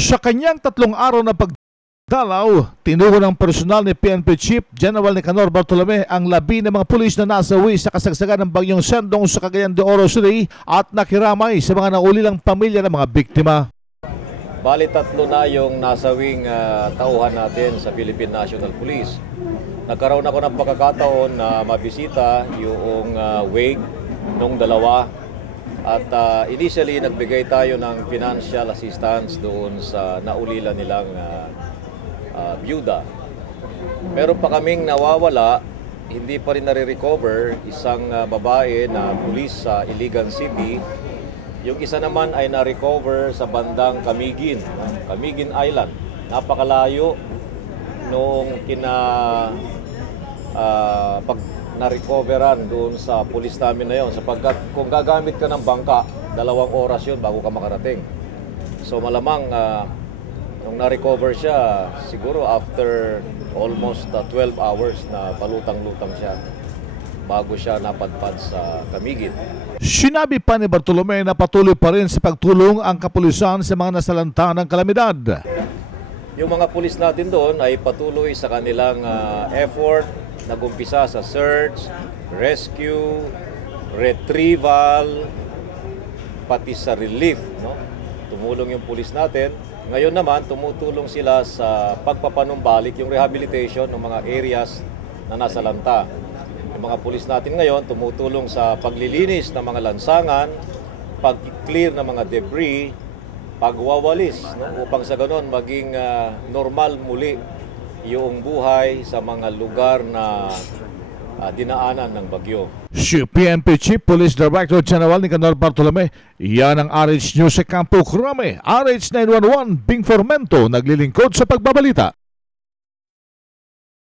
Sa kanyang 3 araw na pagdalaw, tinugon ng personal ni PNP Chief General Nicanor Bartolome ang labi ng mga pulis na nasawi sa kasagsagan ng bagyong Sendong sa Cagayan de Oro City at nakiramay sa mga naulilang pamilya ng mga biktima. Bali 3 na yung nasawing tauhan natin sa Philippine National Police. Nagkaroon ako ng pagkakataon na mabisita yung wake nung dalawa. At initially, nagbigay tayo ng financial assistance doon sa naulila nilang byuda. Meron pa kaming nawawala, hindi pa rin nare-recover, isang babae na pulis sa Iligan City. Yung isa naman ay na-recover sa bandang Camiguin Island. Napakalayo noong pag na-recoveran doon sa pulis namin na yon, sapagkat kung gagamit ka ng bangka, 2 oras yun bago ka makarating. So malamang nung na-recover siya, siguro after almost 12 hours na palutang-lutang siya bago siya napadpad sa Camiguin. Sinabi pa ni Bartolome na patuloy pa rin sa pagtulong ang kapulisan sa mga nasalanta ng kalamidad. Yung mga pulis natin doon ay patuloy sa kanilang effort, nagumpisa sa search, rescue, retrieval, pati sa relief. No? Tumulong yung pulis natin. Ngayon naman, tumutulong sila sa pagpapanumbalik, yung rehabilitation ng mga areas na nasalanta. Yung mga pulis natin ngayon, tumutulong sa paglilinis ng mga lansangan, pag-clear ng mga debris, pagwawalis, no? Upang sa ganon maging normal muli yung buhay sa mga lugar na dinaanan ng bagyo. Si PNP Chief Police Director General Nicanor Bartolome, yan ang RH News sa Campo Crame. RH 911 Bing Formento naglilingkod sa pagbabalita.